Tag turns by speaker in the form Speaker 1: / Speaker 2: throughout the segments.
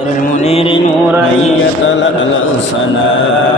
Speaker 1: المنير نورا يطلع السنان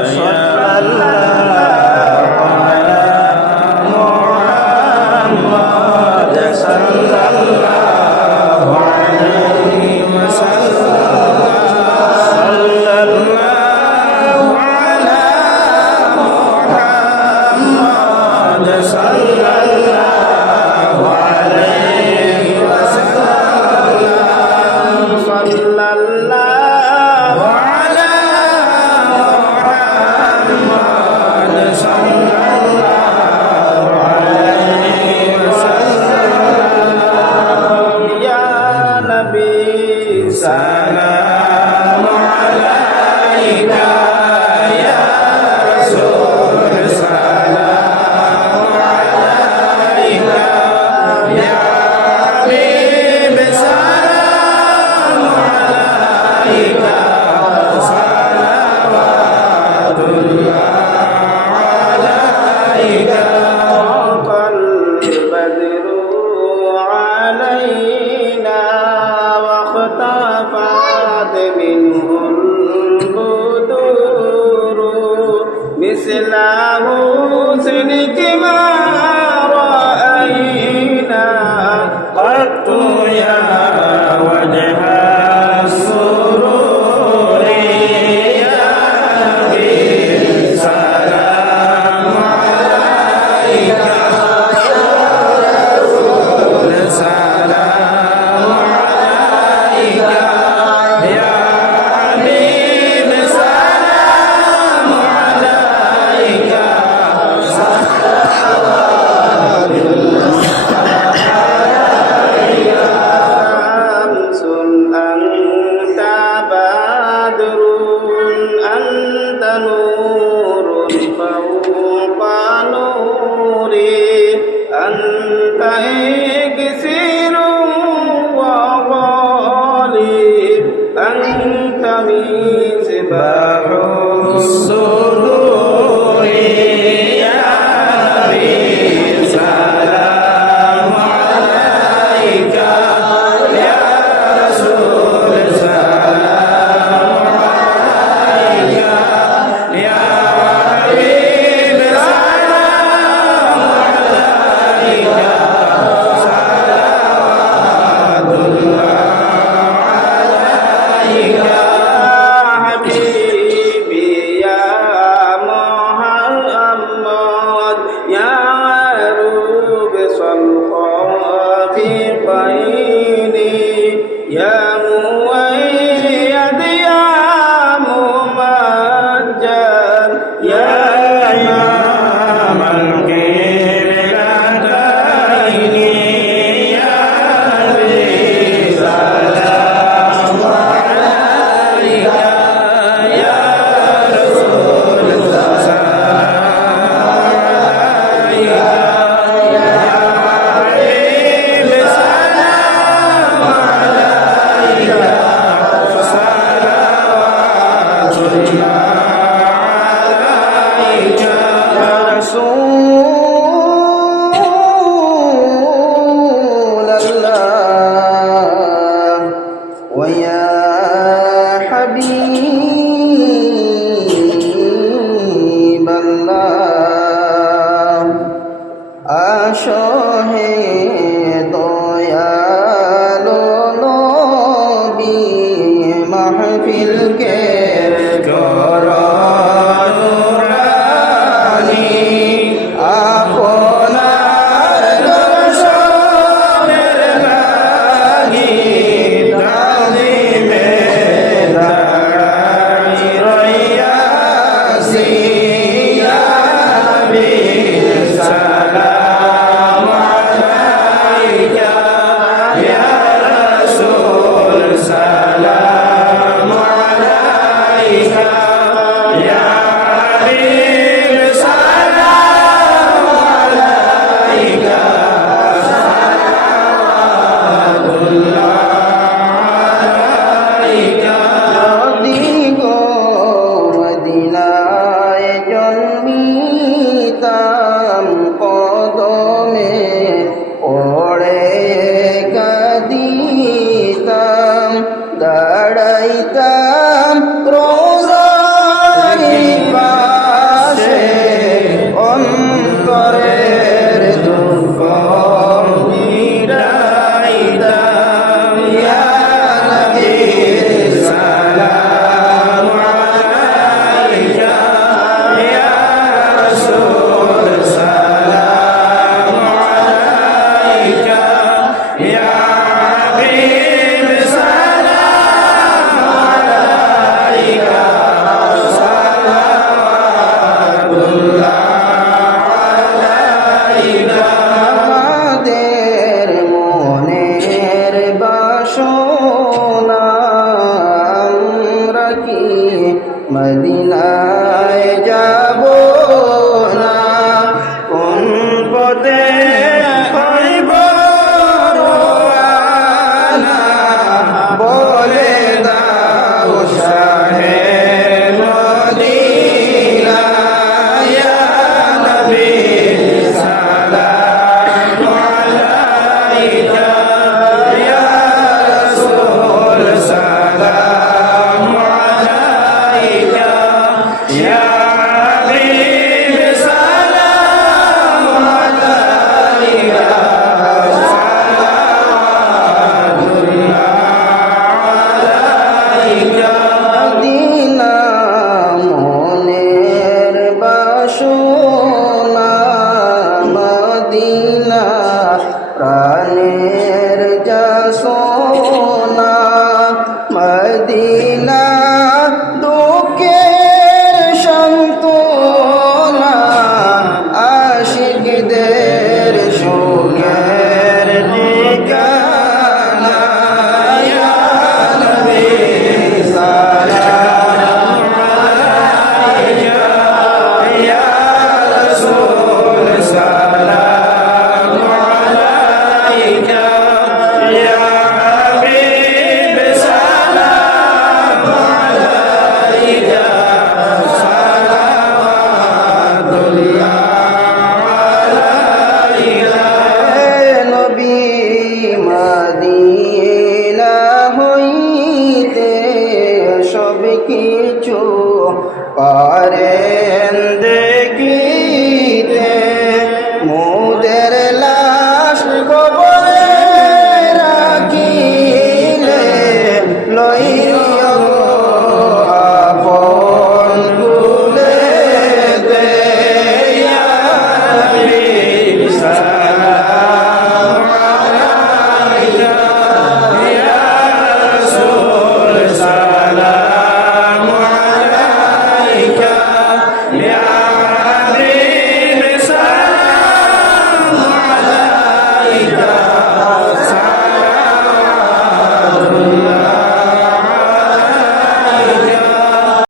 Speaker 1: ইসলাম মুসলিমা সহে দয়ালো নবী মাহফিল কে Yeah. কিছু পারেন